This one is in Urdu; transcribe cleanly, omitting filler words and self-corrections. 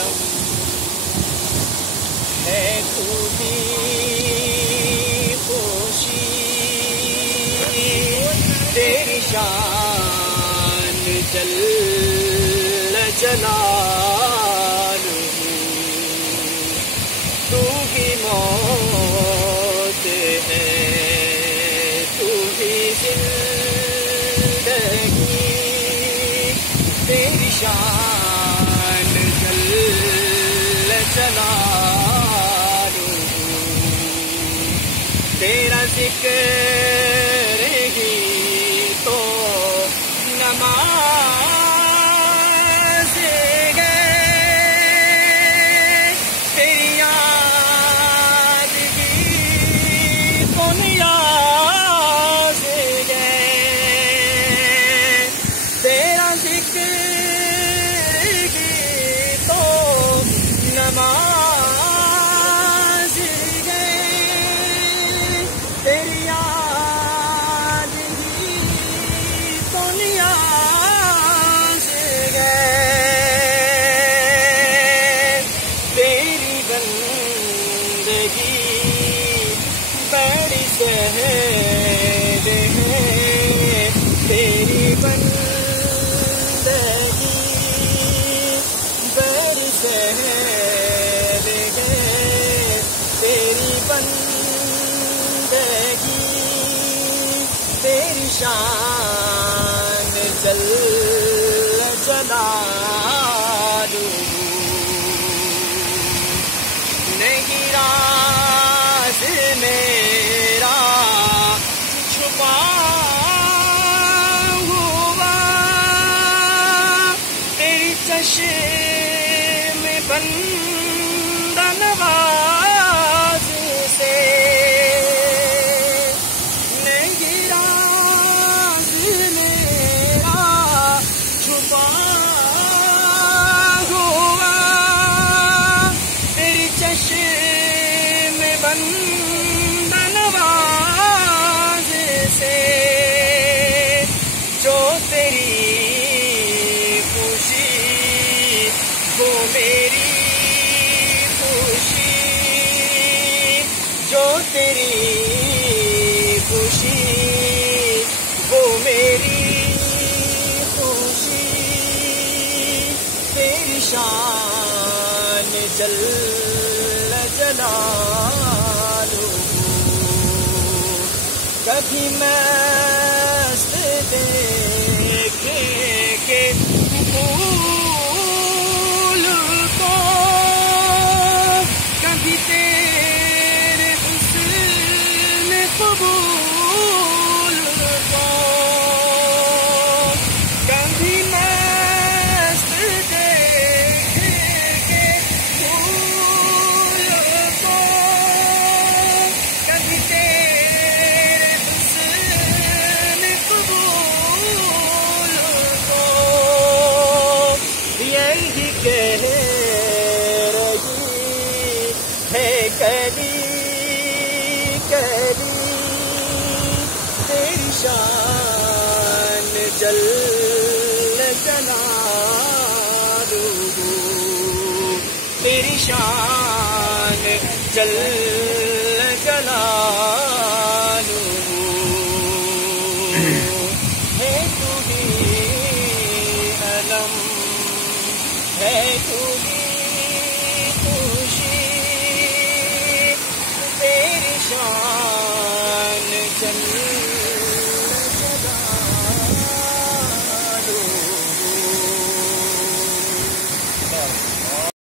علم ہے تو ہی خوشی تیری شان جل جلالہ تو ہی موت ہے تو ہی زندگی تیری شان جل جلالہ تیرا ذکر ہی تو نماز ہے تیری یاد ہی تو نیاز ہے تیرا ذکر ہی تو نماز ہے تیری یاد ہی تو نیاز ہے تیری بندگی بڑی سہل ہے تیری بندگی بڑی سہل ہے تیری بندگی تیری شان جل جلالہ نہیں راز میرا چھپا ہوا تیری چشم بند نواز سے نہیں راز میرا چھپا ہوا تیری چشم بند نواز سے جو تیری خوشی وہ میری خوشی جو تیری خوشی وہ میری خوشی تیری شان جل جلالہ کبھی مست دیکھے کہ پھول کو کبھی تیرے حسن قبول کو کبھی مست دیکھے کہ پھول کو کبھی تیرے حسن قبول کو یہی کہہ رہی ہے کلی کلی تیری شان جل جلالہ تیری شان جل جلالہ ہے تو ہی علم ہے تو ہی